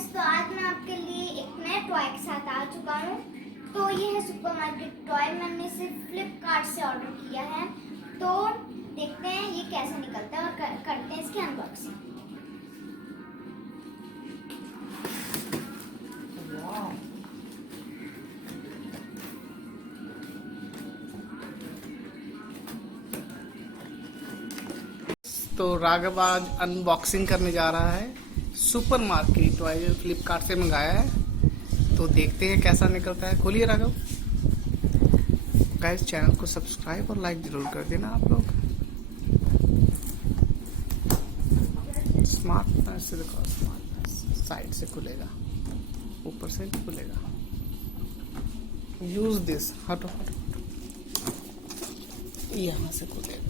Friends, तो आज मैं आपके लिए एक नए टॉय के साथ आ चुका हूँ। तो ये है सुपरमार्केट टॉय। मैंने इसे फ्लिपकार्ट से ऑर्डर किया है। तो देखते हैं ये कैसे निकलता है और करते हैं इसकी अनबॉक्सिंग। तो राघव आज अनबॉक्सिंग करने जा रहा है सुपर मार्केट टॉय, फ्लिपकार्ट से मंगाया है। तो देखते हैं कैसा निकलता है। खोलिए राघव। गाइस, चैनल को सब्सक्राइब और लाइक जरूर कर देना आप लोग। स्मार्टनेस से देखो, स्मार्टनेस साइड से खुलेगा, ऊपर से खुलेगा। यूज दिस, हटो हटो, यहाँ से खुलेगा।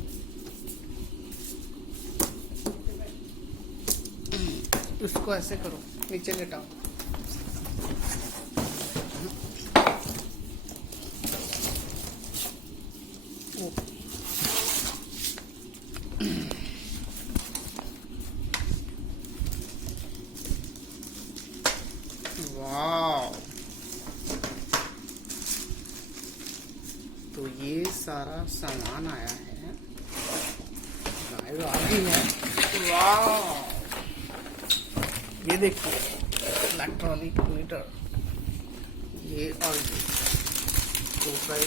उसको ऐसे करो, नीचे लेटाओ। वाव, तो ये सारा सामान आया है, लाइव आ गई है। वाव, ये देखिए इलेक्ट्रॉनिक मीटर, ये और ये केबल्स। Very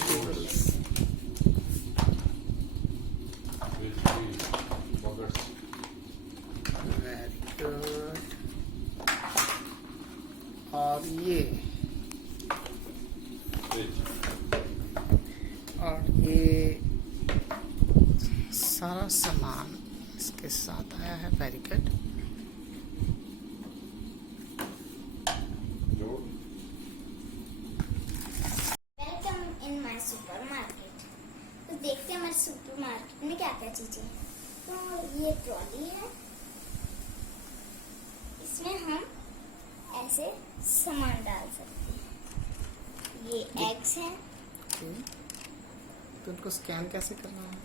good. और ये सारा सामान इसके साथ आया है। Very good. सुपरमार्केट, तो देखते हैं हमारे सुपरमार्केट में क्या क्या चीजें हैं। तो ये ट्रॉली है, इसमें हम ऐसे सामान डाल सकते हैं। ये एग्स हैं। तो उनको स्कैन कैसे करना है?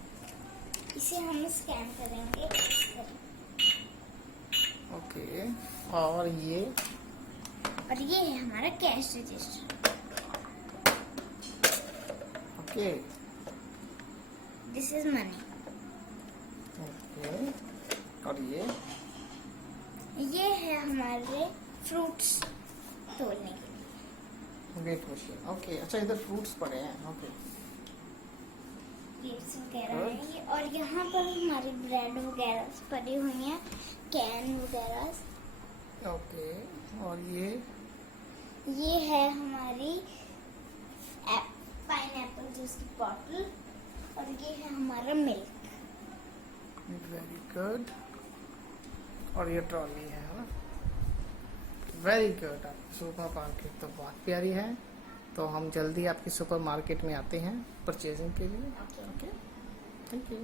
इसे हम स्कैन करेंगे इस तरह। ओके, और ये है हमारा cash register. Okay, this is money. Okay, और ये है हमारे फ्रूट्स तोड़ने के लिए। Weight machine. ओके, अच्छा, इधर फ्रूट्स पड़े हैं। ओके, ग्रेप्स वगैरह हैं ये, और यहाँ पर हमारी ब्रेड वगैरह पड़ी हुई हैं, कैन वगैरह। ओके, और ये है हमारी पाइनएप्पल जूस की बॉटल, और ये है हमारा मिल्क। Very good. और ये ट्रॉली है। Very good. सुपर मार्केट तो बहुत प्यारी है। तो हम जल्दी आपकी सुपर मार्केट में आते हैं परचेजिंग के लिए। Okay, thank you.